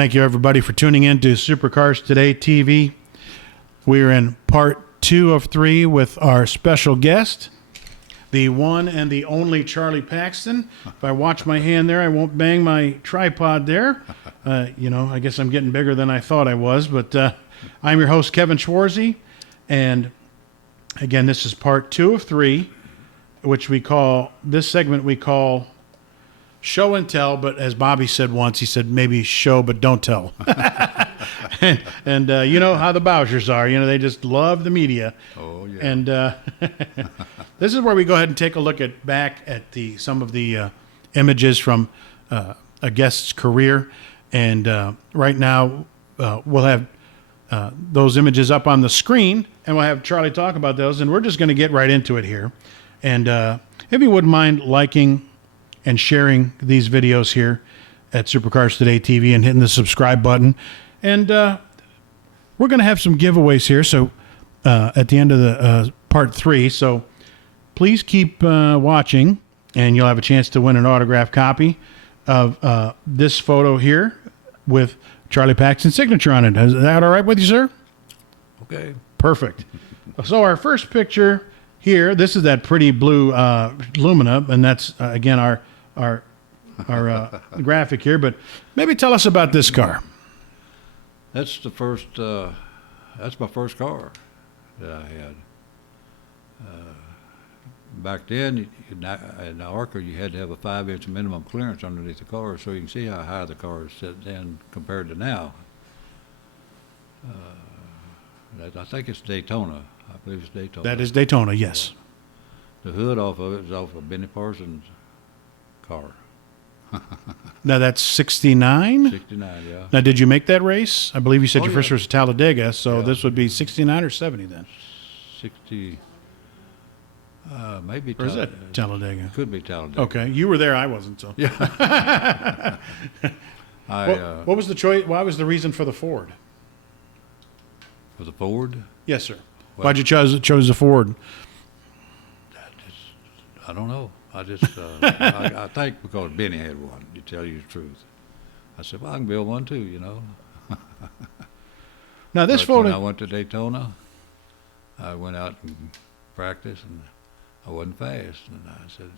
Thank you, everybody, for tuning in to Supercars Today TV. We're in part 2 of 3 with our special guest, the one and the only Charlie Paxton. If I watch my hand there, I won't bang my tripod there. I guess I'm getting bigger than I thought I was, but I'm your host, Kevin Schwarzy, and again, this is part 2 of 3, which this segment we call Show and Tell, but as Bobby said once, he said maybe show but don't tell. and you know how the Bowshers are. You know, they just love the media. Oh, yeah. And this is where we go ahead and take a look back at some of the images from a guest's career. And right now we'll have those images up on the screen, and we'll have Charlie talk about those. And we're just going to get right into it here. And if you wouldn't mind liking and sharing these videos here at Supercars Today TV and hitting the subscribe button. And we're going to have some giveaways here so at the end of the part 3. So please keep watching, and you'll have a chance to win an autographed copy of this photo here with Charlie Paxton's signature on it. Is that all right with you, sir? Okay. Perfect. So our first picture here, this is that pretty blue Lumina, and that's, again, our graphic here. But maybe tell us about this car. That's that's my first car that I had. Back then, in ARCA, you had to have a 5-inch minimum clearance underneath the car, so you can see how high the car is set then compared to now. I think it's Daytona. I believe it's Daytona. That is Daytona, yes. The hood off of it is off of Benny Parsons' car. Now that's 69? 69, yeah. Now, did you make that race? I believe you said your first yeah. race was Talladega, so Yeah. this would be 69 or 70 then? 60, maybe Or is that Talladega? Could be Talladega. Okay, you were there, I wasn't, so. Yeah. What was the choice? Why was the reason for the Ford? For the Ford? Yes, sir. Well, Why'd you chose the Ford? I don't know. I just, I think because Benny had one, to tell you the truth. I said, well, I can build one too, you know. Now this But photo. when I went to Daytona, I went out and practiced, and I wasn't fast. And I said,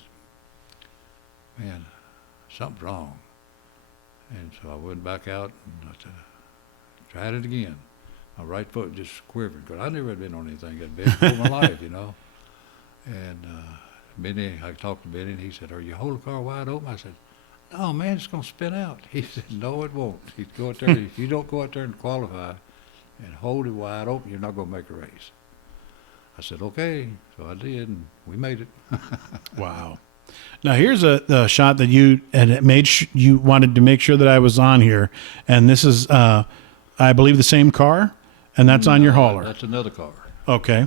man, something's wrong. And so I went back out, and I said, tried it again. My right foot just quivered, because I never had been on anything that big all my life, you know. And Benny, I talked to Benny, and he said, are you holding the car wide open? I said, no, man, it's going to spin out. He said, no, it won't. He'd go out there, if you don't go out there and qualify and hold it wide open, you're not going to make a race. I said, okay. So I did, and we made it. Wow. Now here's a shot that you had made. You wanted to make sure that I was on here, and this is, I believe, the same car, and that's on your hauler. That's another car. Okay.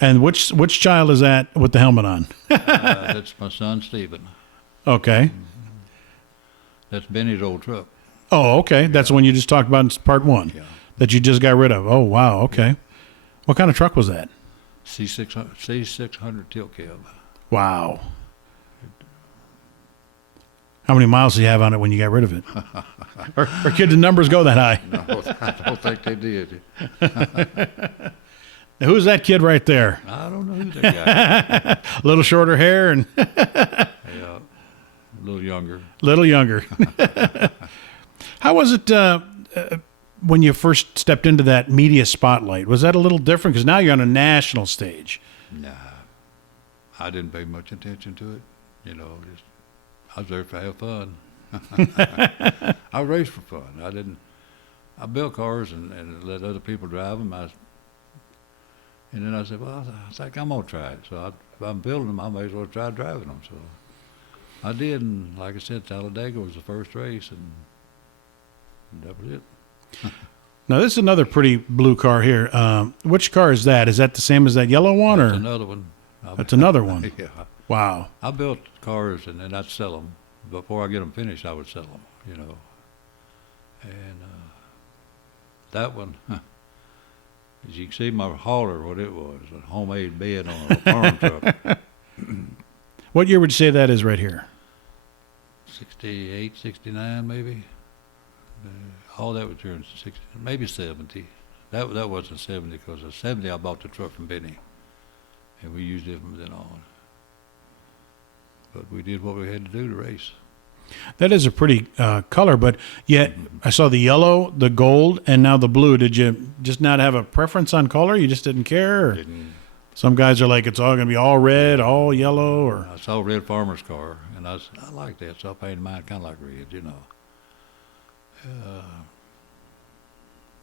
And which child is that with the helmet on? That's my son, Stephen. Okay. That's Benny's old truck. Oh, okay. That's the one you just talked about in part 1 Yeah. that you just got rid of. Oh, wow. Okay. What kind of truck was that? C600 tilt cab. Wow. How many miles do you have on it when you got rid of it? or could the numbers go that high? No, I don't think they did. Now, who's that kid right there? I don't know who that guy is. A little shorter hair and Yeah, a little younger. little younger. How was it when you first stepped into that media spotlight? Was that a little different? Because now you're on a national stage. Nah, I didn't pay much attention to it. You know, I was there to have fun. I raced for fun. I built cars and let other people drive them. And then I said, well, I think I'm going to try it. So if I'm building them, I may as well try driving them. So I did, and like I said, Talladega was the first race, and that was it. Now, this is another pretty blue car here. Which car is that? Is that the same as that yellow one? That's or another one. That's another one. Yeah. Wow. I built cars, and then I'd sell them. Before I get them finished, I would sell them, you know. And that one, as you can see my hauler, what it was, a homemade bed on a farm truck. What year would you say that is right here? 68, 69 maybe. all that was during 60, maybe 70. That wasn't 70 because in 70 I bought the truck from Benny, and we used it from then on. But we did what we had to do to race. That is a pretty color, but yet I saw the yellow, the gold, and now the blue. Did you just not have a preference on color? You just didn't care? Or Didn't, some guys are like, it's all going to be all red, all yellow, or... I saw a red farmer's car, and I liked that, so I painted mine kind of like red, you know.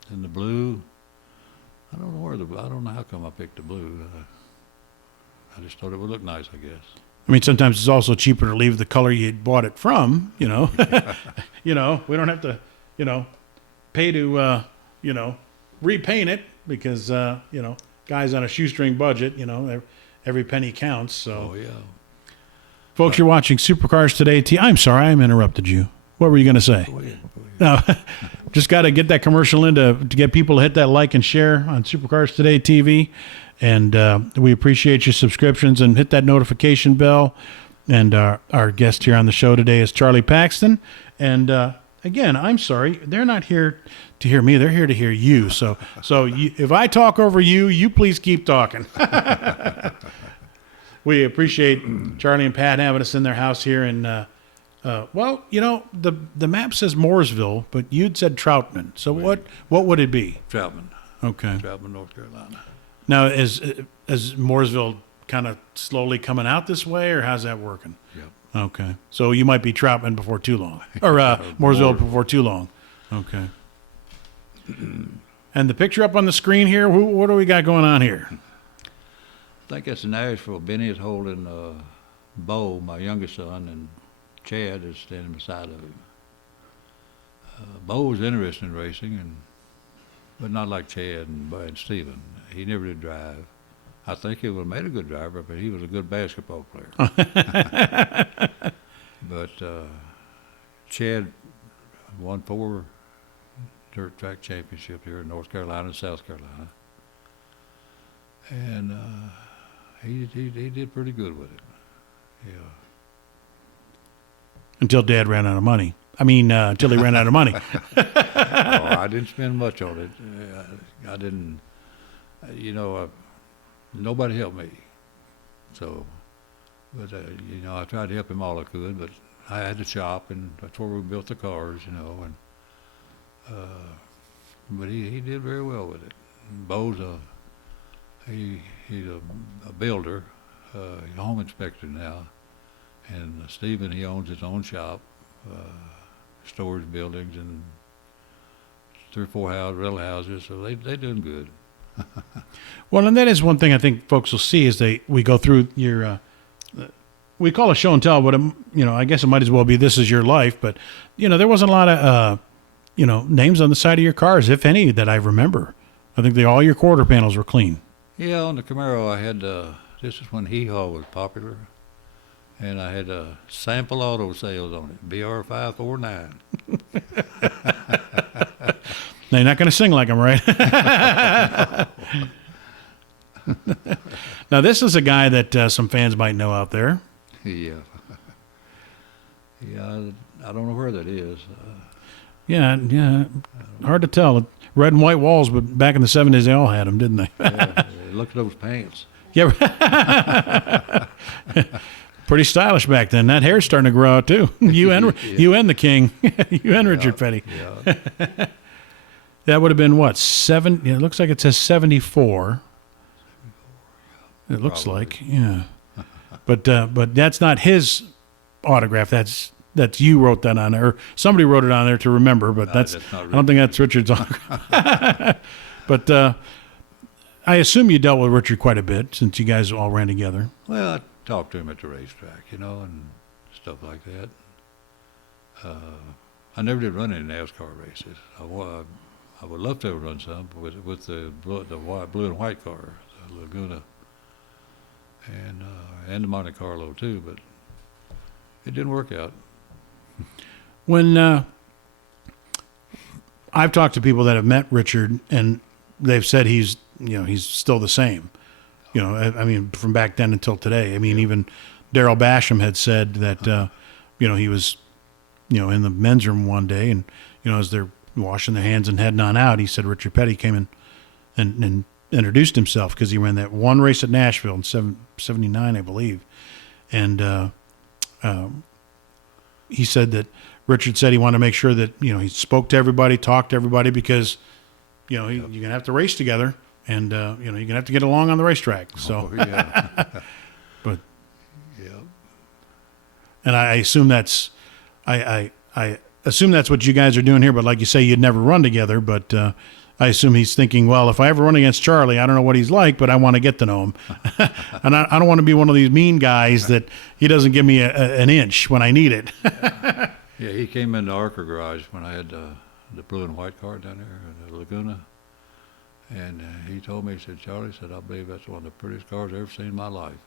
And the blue, I don't know how come I picked the blue. I just thought it would look nice, I guess. I mean, sometimes it's also cheaper to leave the color you bought it from, you know. You know, we don't have to, you know, pay to, you know, repaint it because, you know, guys on a shoestring budget, you know, every penny counts. So, Oh, yeah. folks, you're watching Supercars Today. I'm sorry, I interrupted you. What were you going to say? Go ahead. No, just got to get that commercial in to get people to hit that like and share on Supercars Today TV. And we appreciate your subscriptions and hit that notification bell. And our guest here on the show today is Charlie Paxton. And again, I'm sorry, they're not here to hear me. They're here to hear you. So if I talk over you, you please keep talking. We appreciate Charlie and Pat having us in their house here. And well, you know, the map says Mooresville, but you'd said Troutman. So what would it be? Troutman. Okay. Troutman, North Carolina. Now, is Mooresville kind of slowly coming out this way, or how's that working? Yep. Okay. So you might be Troutman before too long, or Mooresville before too long. Okay. And the picture up on the screen here, what do we got going on here? I think that's in Nashville. Benny is holding Bo, my youngest son, and Chad is standing beside of him. Bo was interested in racing, but not like Chad and Stephen. He never did drive. I think he would have made a good driver, but he was a good basketball player. But Chad won 4 dirt track championships here in North Carolina and South Carolina. And he did pretty good with it. Yeah. Until Dad ran out of money. I mean, until he ran out of money. I didn't spend much on it. I didn't, you know, nobody helped me. So, but, you know, I tried to help him all I could, but I had the shop, and that's where we built the cars, you know, and, but he did very well with it. Bo's he's a builder, he's a home inspector now, and Stephen, he owns his own shop, storage buildings and 3 or 4 rental houses, so they doing good. Well, and that is one thing I think folks will see is we go through your, we call it show and tell, but you know, I guess it might as well be This Is Your Life. But you know, there wasn't a lot of you know, names on the side of your cars, if any, that I remember. I think all your quarter panels were clean. Yeah, on the Camaro I had this is when Hee Haw was popular, and I had sample auto sales on it, BR549. Now, you're not going to sing like them, right? Now, this is a guy that some fans might know out there. Yeah. Yeah, I don't know where that is. Yeah, hard to tell. Red and white walls, but back in the 70s, they all had them, didn't they? Yeah, look at those pants. Yeah. Pretty stylish back then. That hair's starting to grow out, too. You and the king. You and Richard Petty. Yeah. That would have been what, it looks like it says 74. It looks Probably. like, yeah. But that's not his autograph. That's you wrote that on there. Or somebody wrote it on there to remember, but that's not I don't think that's Richard's autograph. But I assume you dealt with Richard quite a bit since you guys all ran together. Well, I talked to him at the racetrack, you know, and stuff like that. I never did run any NASCAR races. I would love to have run some with the blue and white car, the Laguna, and the Monte Carlo too, but it didn't work out. When I've talked to people that have met Richard, and they've said he's still the same. You know, I mean, from back then until today. I mean, even Daryl Basham had said that, you know, he was, you know, in the men's room one day, and you know, as they're washing their hands and heading on out, he said Richard Petty came in and introduced himself because he ran that one race at Nashville in 79, I believe. And he said that Richard said he wanted to make sure that, he spoke to everybody, talked to everybody, because, you're going to have to race together, and, you're going to have to get along on the racetrack. So, yeah. but, Yeah. and I assume that's, I assume that's what you guys are doing here, but like you say, you'd never run together, but, I assume he's thinking, well, if I ever run against Charlie, I don't know what he's like, but I want to get to know him. And I don't want to be one of these mean guys that he doesn't give me an inch when I need it. Yeah, he came in the ARCA garage when I had the blue and white car down there in the Laguna. And he told me, he said, Charlie, said, I believe that's one of the prettiest cars I've ever seen in my life.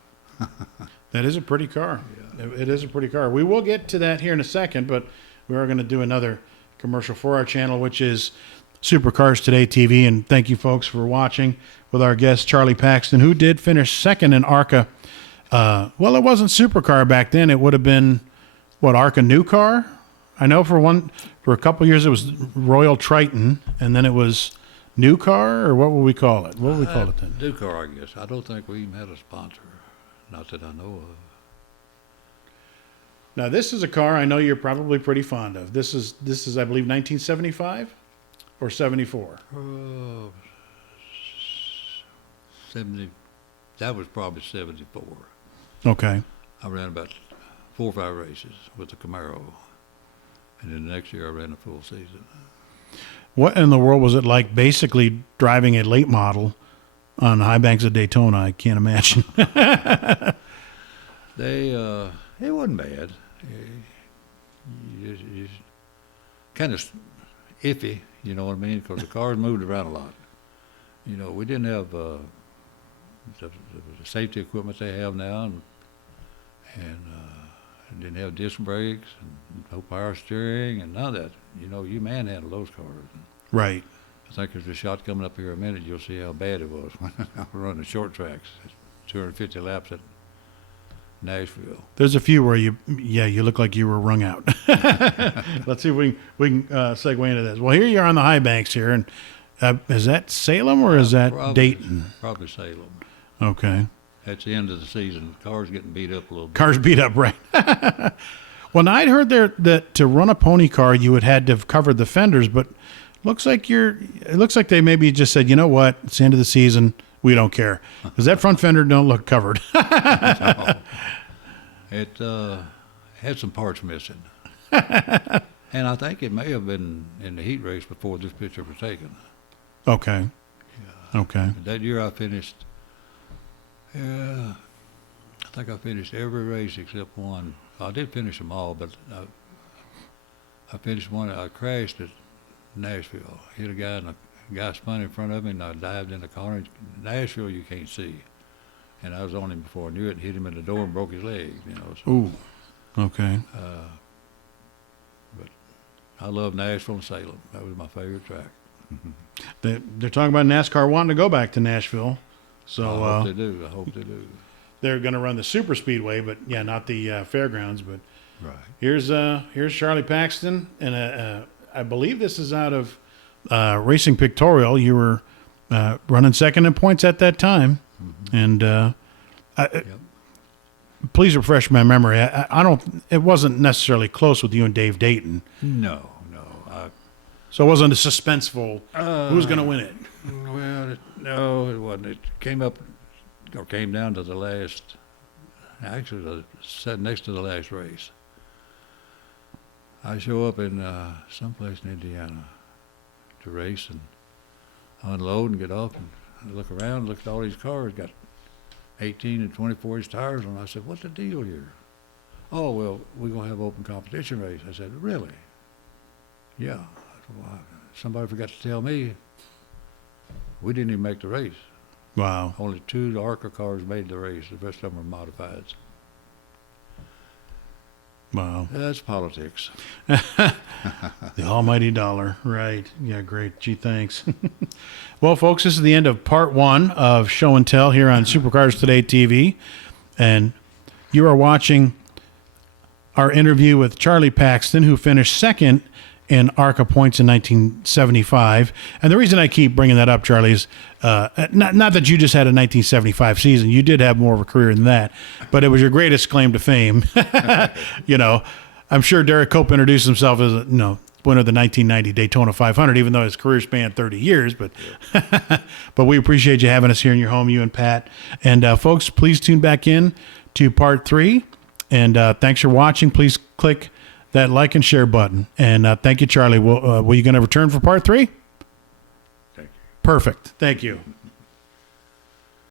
That is a pretty car. Yeah. It is a pretty car. We will get to that here in a second, but we are going to do another commercial for our channel, which is Supercars Today TV. And thank you, folks, for watching with our guest, Charlie Paxton, who did finish second in ARCA. Well, it wasn't Supercar back then. It would have been, ARCA New Car? I know for a couple of years it was Royal Triton, and then it was New Car, or what would we call it? What would we call it then? New car, I guess. I don't think we even had a sponsor. Not that I know of. Now, this is a car I know you're probably pretty fond of. This is I believe, 1975 or 74? 70. That was probably 74. Okay. I ran about 4 or 5 races with the Camaro. And then the next year I ran a full season. What in the world was it like basically driving a late model on high banks of Daytona? I can't imagine. It wasn't bad. You kind of iffy, you know what I mean? Because the cars moved around a lot. We didn't have the safety equipment they have now, and didn't have disc brakes and no power steering and none of that. You manhandle those cars. Right. I think there's a shot coming up here in a minute. You'll see how bad it was when I was running short tracks, 250 laps at Nashville. There's a few where you look like you were wrung out. Let's see if we can segue into this. Well, here you are on the high banks here, and is that Salem or is that Dayton? Probably Salem. Okay. That's the end of the season. Cars getting beat up a little bit. Cars beat up, right? Well, now I'd heard that to run a pony car, you would had to have covered the fenders, but it looks like they maybe just said, you know what, it's the end of the season, we don't care, because that front fender don't look covered. No. It had some parts missing, and I think it may have been in the heat race before this picture was taken. Okay. Yeah. Okay. That year I finished. I think I finished every race except one. I did finish them all, but I finished one. I crashed at Nashville. Hit a guy, and a guy spun in front of me, and I dived in the corner. Nashville, you can't see. And I was on him before I knew it, and hit him in the door and broke his leg. So, ooh. Okay. But I love Nashville and Salem. That was my favorite track. They're talking about NASCAR wanting to go back to Nashville. So I hope they do. I hope they do. They're going to run the super speedway, but not the fairgrounds. But right. Here's Charlie Paxton, and I believe this is out of Racing Pictorial. You were running second in points at that time, and Yep. Please refresh my memory. I don't. It wasn't necessarily close with you and Dave Dayton. No. So it wasn't a suspenseful. Who's going to win it? Well, no, it wasn't. It came down to the last. Actually, sat next to the last race. I show up in someplace in Indiana to race and unload and get off and look around, look at all these cars, got 18 and 24-inch tires on. I said, "What's the deal here?" "Oh, well, we're going to have open competition race." I said, "Really?" "Yeah." I said, "Well, somebody forgot to tell me we didn't even make the race." Wow. Only 2 ARCA cars made the race. The rest of them were modifieds. Wow. That's politics. The almighty dollar. Right. Yeah, great. Gee, thanks. Well, folks, this is the end of part 1 of Show and Tell here on Supercars Today TV. And you are watching our interview with Charlie Paxton, who finished second in ARCA points in 1975. And the reason I keep bringing that up, Charlie, is not that you just had a 1975 season. You did have more of a career than that, but it was your greatest claim to fame. You know, I'm sure Derek Cope introduced himself as, winner of the 1990 Daytona 500, even though his career spanned 30 years. But but we appreciate you having us here in your home, you and Pat. And folks, please tune back in to part 3. And thanks for watching. Please click that like and share button. And thank you, Charlie. Will you going to return for part 3? Thank you. Perfect. Thank you.